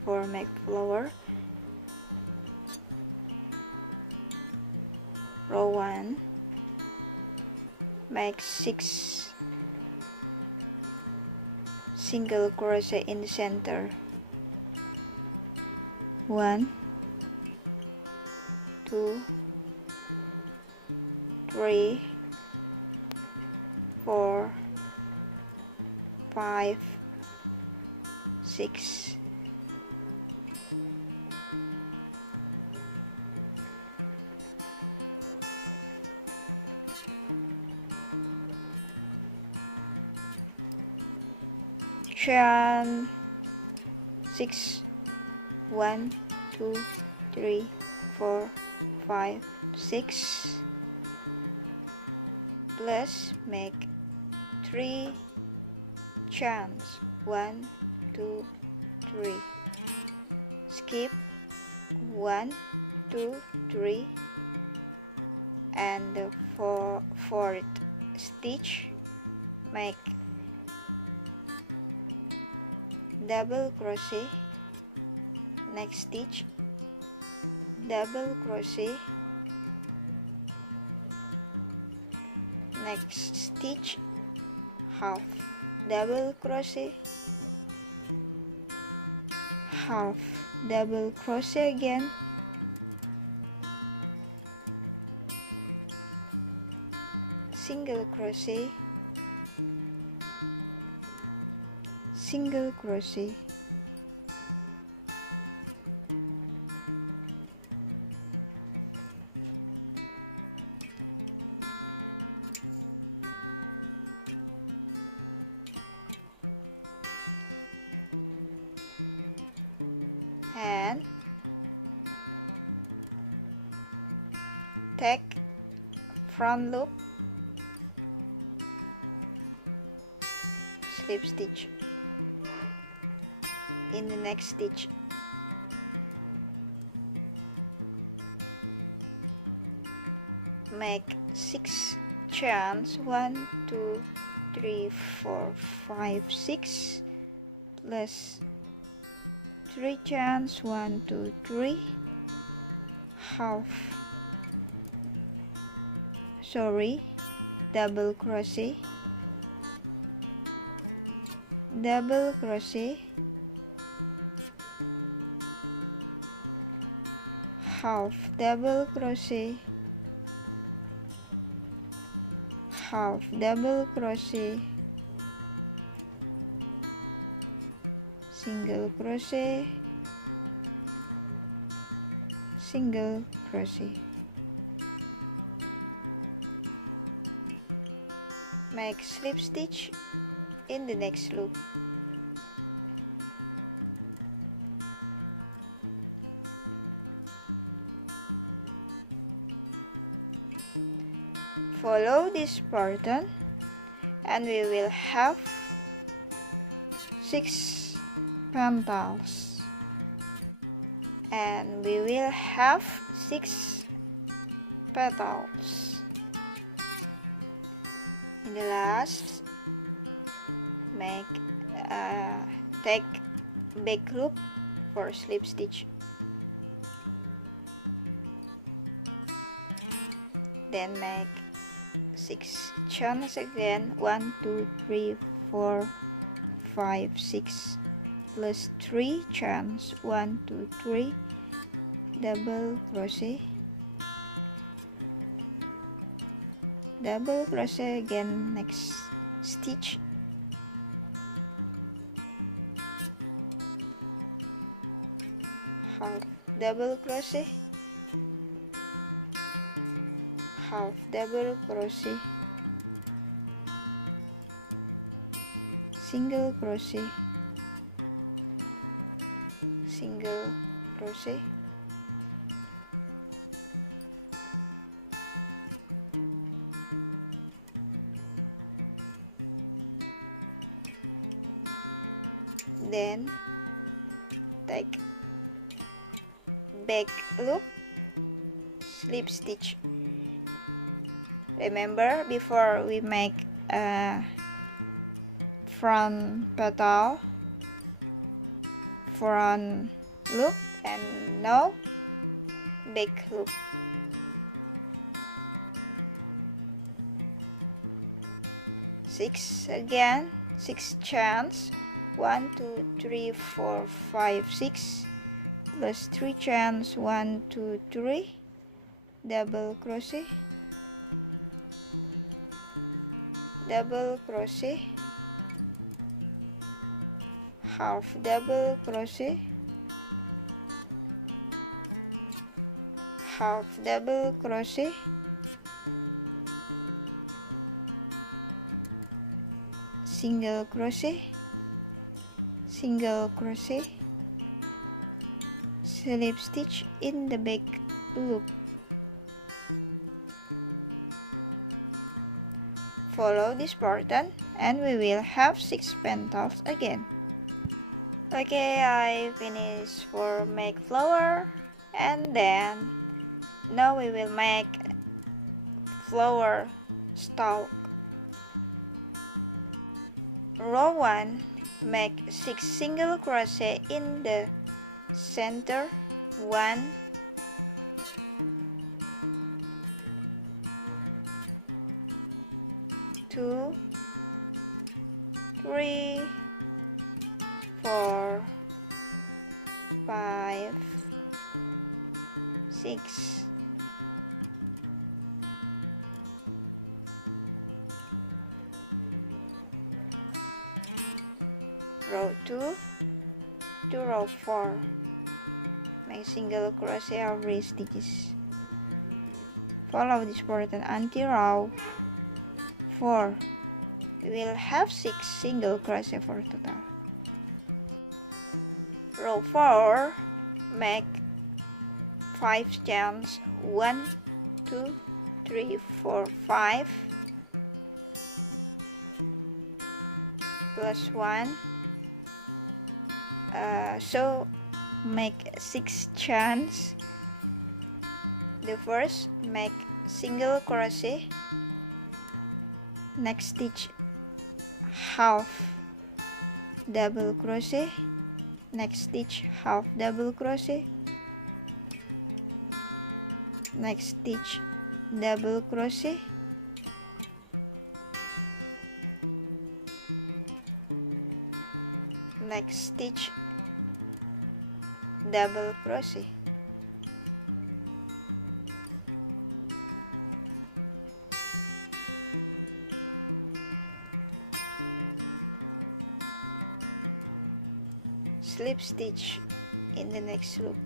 before make flower. Row 1, make 6 single crochet in the center. 1, 2, 3, 4, 5, 6. Chain 6, 1, 2, 3, 4, 5, 6. Plus make 3 chains. 1, 2, 3. Skip 1, 2, 3, and the fourth stitch make double crochet. Next stitch double crochet. Next stitch half double crochet, half double crochet again, single crochet, single crochet, and take front loop, slip stitch in the next stitch. Make 6 chains. 1, 2, 3, 4, 5, 6 plus 3 chains. 1, 2, 3, half, double crochet, double crochet, half double crochet, half double crochet, single crochet, single crochet. Make slip stitch in the next loop. Follow this pattern and we will have 6 petals, and we will have 6 petals. In the last, make take back loop for slip stitch. Then make 6 chains again. 1, 2, 3, 4, 5, 6 plus 3 chains. 1, 2, 3, double crochet, double crochet again. Next stitch, half double crochet, half double crochet, single crochet, single crochet, then take back loop, slip stitch. Remember, before we make a front petal, front loop, and no big loop. Six again, 6 chains, 1 2 3 4 5 6 plus 3 chains, 1 2 3 double crochet, double crochet, half double crochet, half double crochet, single crochet, single crochet, slip stitch in the back loop. Follow this pattern and we will have 6 pentafs again. Okay, I finished for make flower, and then now we will make flower stalk. Row 1, make 6 single crochet in the center, 1 2 3 4 5 6 row 2 to row 4, make single crochet every stitches. Follow this pattern until row 4. We will have 6 single crochet for total. Row 4, make 5 chains, 1 2 3 4 5 plus 1, so make 6 chains. The first, make single crochet, next stitch half double crochet, next stitch half double crochet, next stitch double crochet, next stitch double crochet. Slip stitch in the next loop.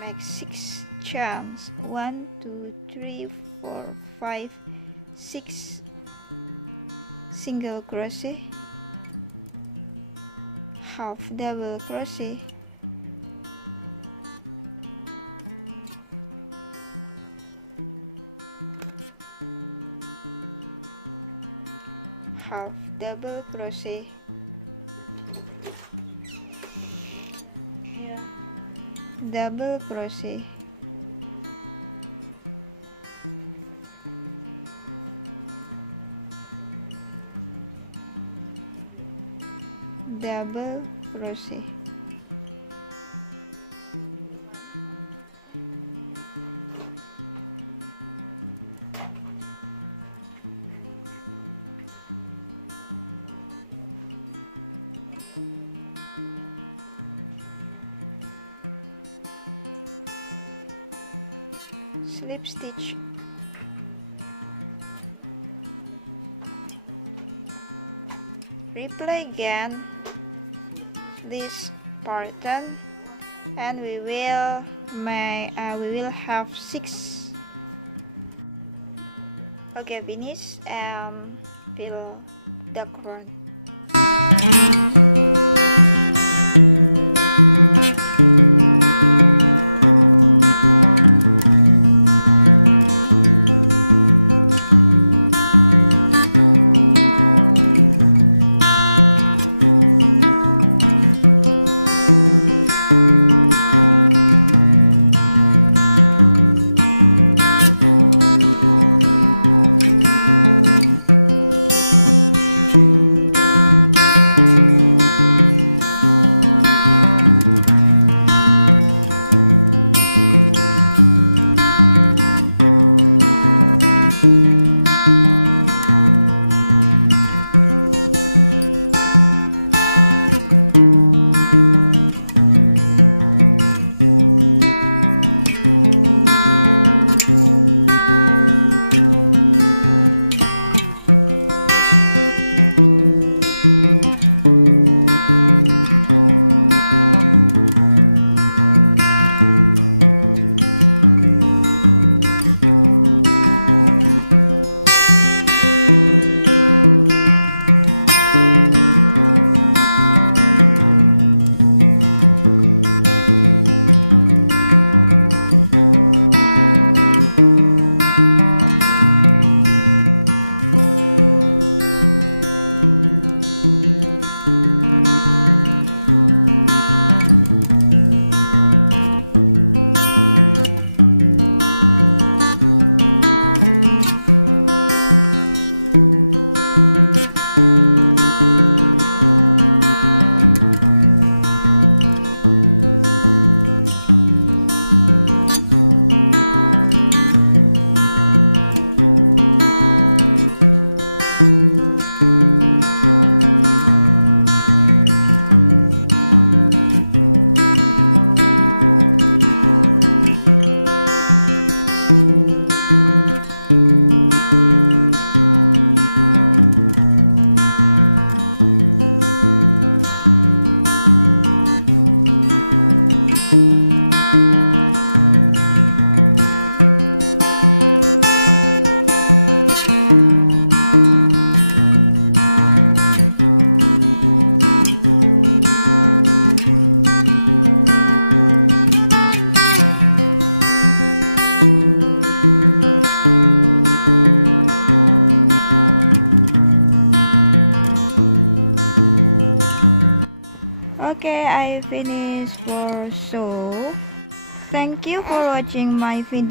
Make 6 chains, 1 2 3 4 5 6 single crochet, half double crochet, half double crochet, double crochet, double crochet, slip stitch, replay again this pattern, and we will have 6. Okay, finish and fill the crown.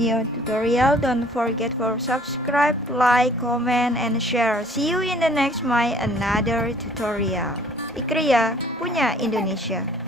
video tutorial. Don't forget for subscribe, like, comment, and share. See you in the next my another tutorial. Ikria punya Indonesia.